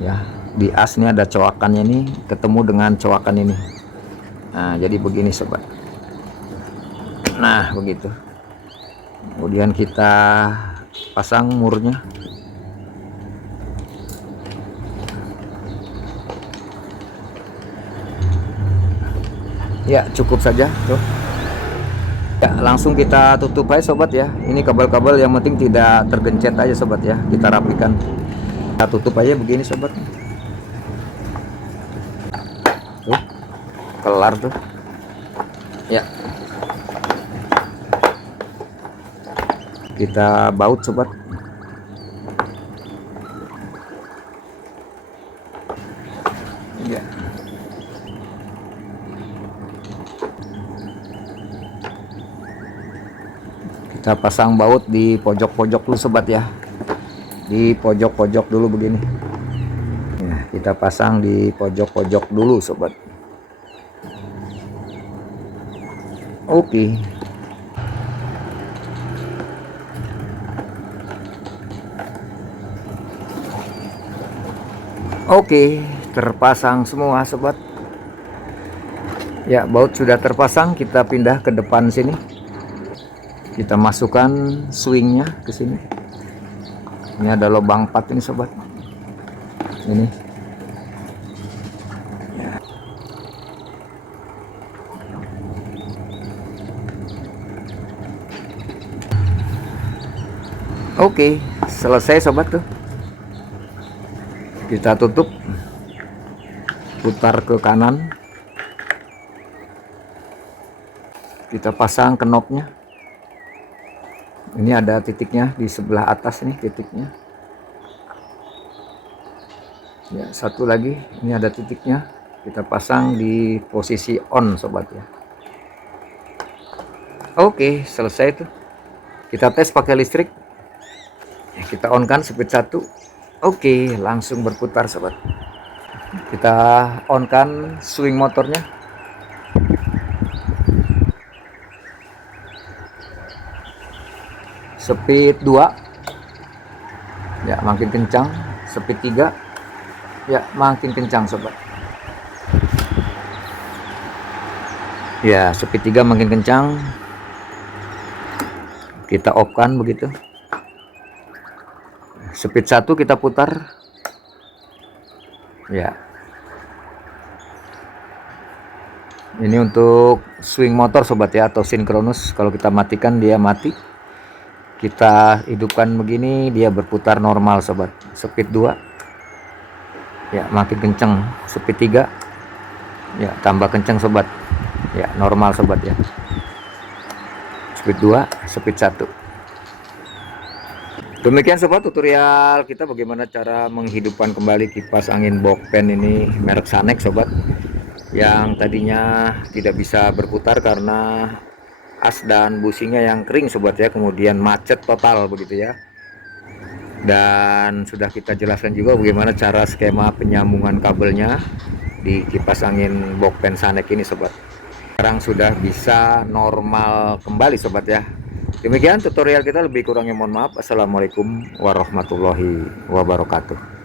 ya, di as ini ada cowakannya nih, ketemu dengan cowakan ini. Nah jadi begini sobat, nah begitu. Kemudian kita pasang murnya ya, cukup saja tuh ya. Langsung kita tutup aja sobat ya. Ini kabel-kabel yang penting tidak tergencet aja sobat ya, kita rapikan. Kita tutup aja begini sobat tuh, kelar tuh ya. Kita baut sobat ya. Kita pasang baut di pojok-pojok dulu sobat ya, di pojok-pojok dulu begini ya. Kita pasang di pojok-pojok dulu sobat. Oke. Oke, terpasang semua sobat ya. Baut sudah terpasang, kita pindah ke depan sini. Kita masukkan swingnya ke sini. Ini ada lubang 4 ini sobat, ini ya. Oke, selesai sobat tuh. Kita tutup, putar ke kanan, kita pasang knopnya. Ini ada titiknya di sebelah atas nih, titiknya ya. Satu lagi ini ada titiknya, kita pasang di posisi on sobat ya. Oke, selesai tuh. Kita tes pakai listrik ya, kita on kan speed 1. Oke, langsung berputar sobat. Kita on kan swing motornya. Speed 2 Ya, makin kencang. Speed 3. Ya, makin kencang sobat. Ya, speed 3 makin kencang. Kita off kan begitu. Speed 1 kita putar. Ya. Ini untuk swing motor sobat ya, atau sinkronus. Kalau kita matikan dia mati. Kita hidupkan begini dia berputar normal sobat. Speed 2. Ya, makin kencang. Speed 3. Ya, tambah kencang sobat. Ya, normal sobat ya. Speed 2, speed 1. Demikian sobat tutorial kita bagaimana cara menghidupkan kembali kipas angin Bokpen ini merek Sanex sobat, yang tadinya tidak bisa berputar karena as dan businya yang kering sobat ya, kemudian macet total begitu ya. Dan sudah kita jelaskan juga bagaimana cara skema penyambungan kabelnya di kipas angin Bokpen Sanex ini sobat. Sekarang sudah bisa normal kembali sobat ya. Demikian tutorial kita, lebih kurangnya mohon maaf. Assalamualaikum warahmatullahi wabarakatuh.